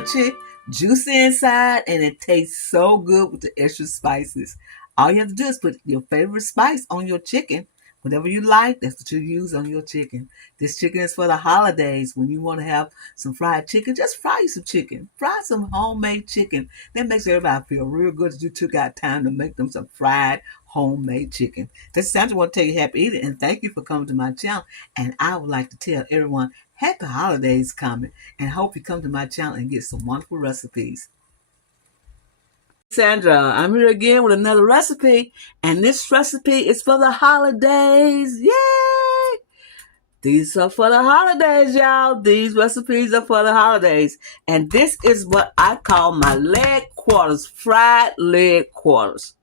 crunchy, juicy inside, and it tastes so good with the extra spices. All you have to do is put your favorite spice on your chicken. Whatever you like, that's what you use on your chicken. This chicken is for the holidays. When you want to have some fried chicken, just fry some chicken. Fry some homemade chicken. That makes everybody feel real good that you took out time to make them some fried homemade chicken. This is Sandra. I want to tell you happy eating and thank you for coming to my channel. And I would like to tell everyone happy holidays coming and hope you come to my channel and get some wonderful recipes. Sandra, I'm here again with another recipe, and this recipe is for the holidays. Yay! These are for the holidays, y'all. These recipes are for the holidays. And this is what I call my leg quarters, fried leg quarters.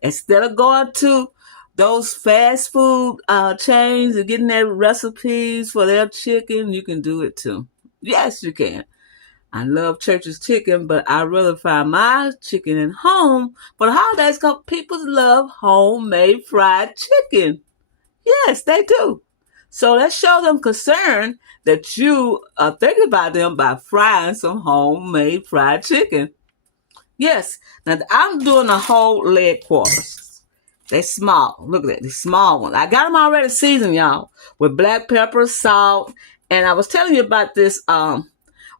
Instead of going to those fast food chains and getting their recipes for their chicken, you can do it too. Yes, you can. I love Church's chicken, but I rather fry my chicken at home for the holidays because people love homemade fried chicken. Yes, they do. So let's show them concern that you are thinking about them by frying some homemade fried chicken. Yes, now I'm doing the whole leg quarters. They're small. Look at that, these small ones. I got them already seasoned, y'all, with black pepper, salt, and I was telling you about this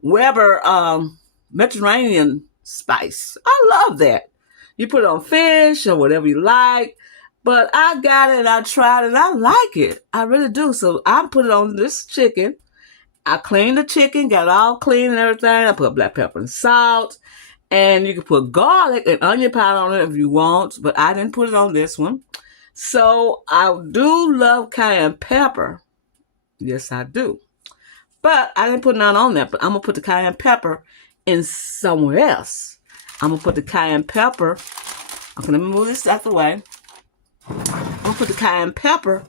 Weber Mediterranean spice. I love that. You put it on fish or whatever you like. But I got it and I tried it and I like it. I really do. So I put it on this chicken. I cleaned the chicken, got it all clean and everything. I put black pepper and salt. And you can put garlic and onion powder on it if you want. But I didn't put it on this one. So I do love cayenne pepper. Yes, I do. But I didn't put none on there. But I'm going to put the cayenne pepper in somewhere else. I'm going to put the cayenne pepper. Okay, let me move this out the way. I'm going to put the cayenne pepper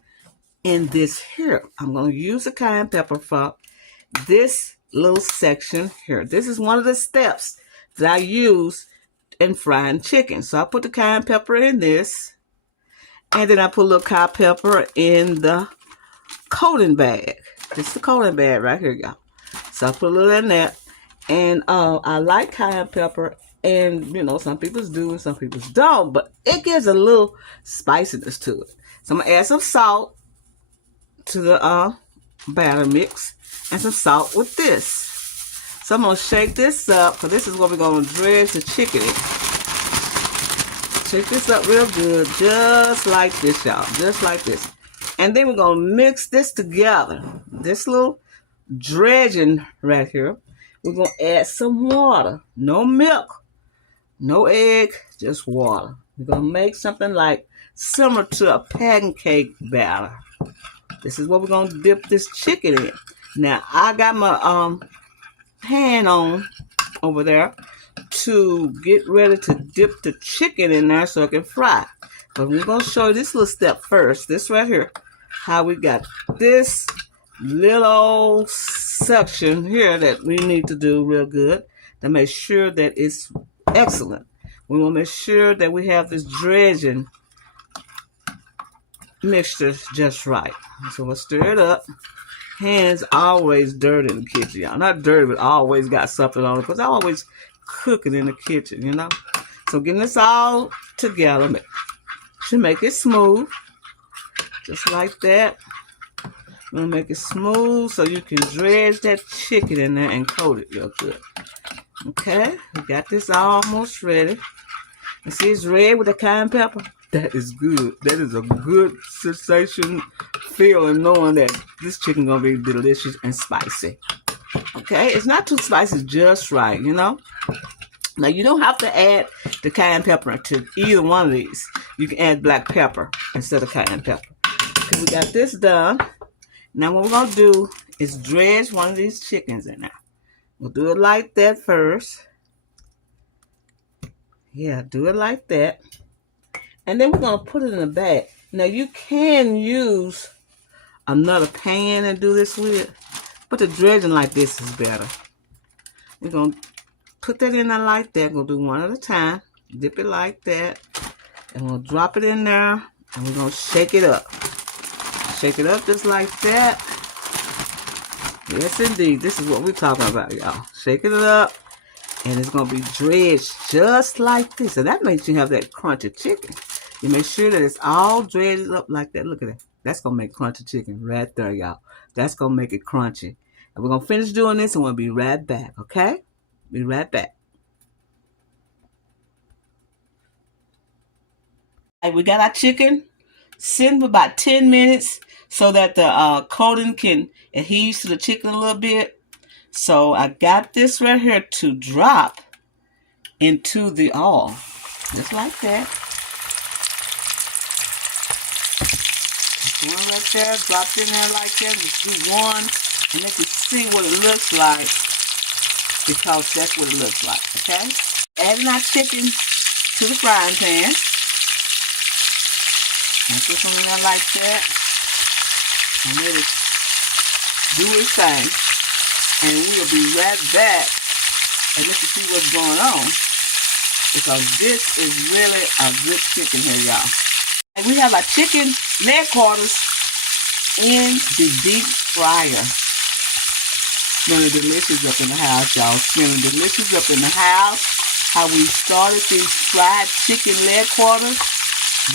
in this here. I'm going to use the cayenne pepper for this little section here. This is one of the steps that I use in frying chicken. So I put the cayenne pepper in this. And then I put a little cayenne pepper in the coating bag. This is the coating bag right here, y'all. So I put a little in that. And I like cayenne pepper. And, you know, some people do and some people don't. But it gives a little spiciness to it. So I'm going to add some salt to the batter mix. And some salt with this. So I'm going to shake this up. Because this is what we're going to dredge the chicken in. Shake this up real good. Just like this, y'all. Just like this. And then we're going to mix this together. This little dredging right here. We're going to add some water. No milk. No egg. Just water. We're going to make something like similar to a pancake batter. This is what we're going to dip this chicken in. Now, I got my pan on over there to get ready to dip the chicken in there so it can fry. But we're going to show you this little step first. This right here. How we got this little section here that we need to do real good to make sure that it's excellent. We want to make sure that we have this dredging mixture just right. So we'll stir it up. Hands always dirty in the kitchen, y'all. Not dirty, but always got something on it because I always cooking in the kitchen, you know. So getting this all together should make it smooth. Just like that. I'm going to make it smooth so you can dredge that chicken in there and coat it real good. Okay, we got this almost ready. And see, it's red with the cayenne pepper. That is good. That is a good sensation feeling knowing that this chicken going to be delicious and spicy. Okay, it's not too spicy, just right, you know. Now, you don't have to add the cayenne pepper to either one of these. You can add black pepper instead of cayenne pepper. Okay, we got this done. Now, what we're going to do is dredge one of these chickens in there. We'll do it like that first. Yeah, do it like that. And then we're going to put it in a bag. Now, you can use another pan and do this with, but the dredging like this is better. We're going to put that in there like that. We'll do one at a time. Dip it like that. And we'll drop it in there. And we're going to shake it up. Shake it up just like that. Yes, indeed. This is what we're talking about, y'all. Shake it up. And it's going to be dredged just like this. And that makes you have that crunchy chicken. You make sure that it's all dredged up like that. Look at that. That's going to make crunchy chicken right there, y'all. That's going to make it crunchy. And we're going to finish doing this and we'll be right back, okay? Be right back. All right, we got our chicken sitting for about 10 minutes so that the coating can adhere to the chicken a little bit. So I got this right here to drop into the oil, just like that. One right there, dropped in there like that. Just do one and let you see what it looks like, because that's what it looks like, okay? Adding our chicken to the frying pan. And this one in there like that. And let it do its thing. And we'll be right back and let you see what's going on, because this is really a good chicken here, y'all. And we have our chicken leg quarters in the deep fryer. Smelling delicious up in the house, y'all. Smelling delicious up in the house. How we started these fried chicken leg quarters.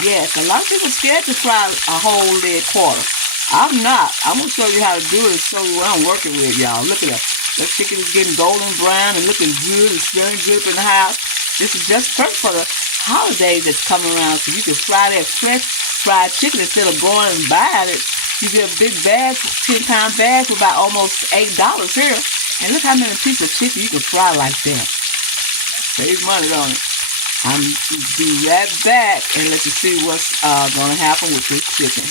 Yes, a lot of people are scared to fry a whole leg quarter. I'm not. I'm going to show you how to do it and show you what I'm working with, y'all. Look at that. That chicken is getting golden brown and looking good. It's smelling good up in the house. This is just perfect for the holidays that's coming around, so you can fry that fresh fried chicken instead of going and buying it. You get a big bag, 10-pound bag for about almost $8 here. And look how many pieces of chicken you can fry like that. Save money on it. I'm be right back and let you see what's going to happen with this chicken.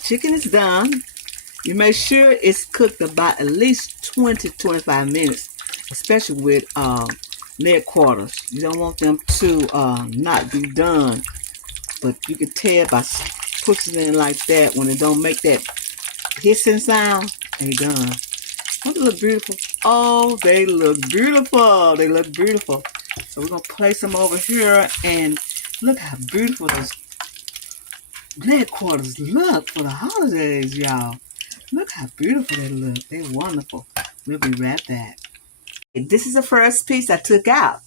Chicken is done. You make sure it's cooked about at least 20-25 minutes, especially with leg quarters. You don't want them to not be done, but you can tell by pushing it in like that, when it don't make that hissing sound, they done. Don't they look beautiful? Oh, they look beautiful. They look beautiful. So we're going to place them over here, and look how beautiful those leg quarters look for the holidays, y'all. Look how beautiful they look. They're wonderful. We'll be right back. This is the first piece I took out.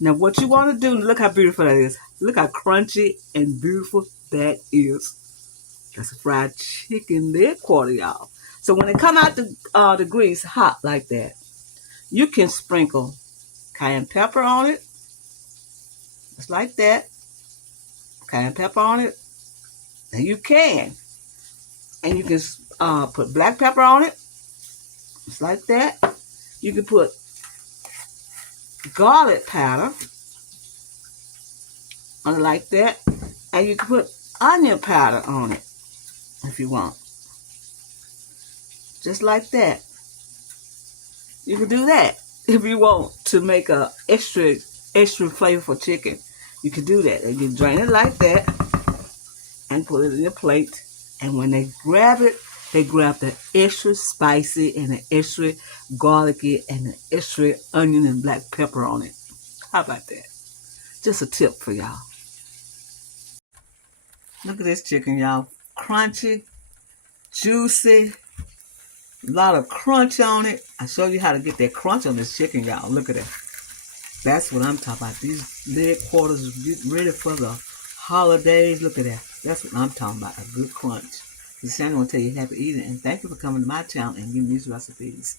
Now what you want to do, look how beautiful that is. Look how crunchy and beautiful that is. That's a fried chicken leg quarter, y'all. So when it come out the grease hot like that, you can sprinkle cayenne pepper on it. Just like that. Cayenne pepper on it. And you can. And you can put black pepper on it. Just like that. You can put garlic powder on it like that. And you can put onion powder on it if you want. Just like that. You can do that if you want to make a extra flavorful chicken. You can do that. And you drain it like that and put it in your plate. And when they grab it, they grab the extra spicy and the extra garlicky and the extra onion and black pepper on it. How about that? Just a tip for y'all. Look at this chicken, y'all. Crunchy, juicy, a lot of crunch on it. I show you how to get that crunch on this chicken, y'all. Look at that. That's what I'm talking about. These leg quarters get ready for the holidays. Look at that. That's what I'm talking about. A good crunch. This channel will tell you happy eating. And thank you for coming to my channel and giving me these recipes.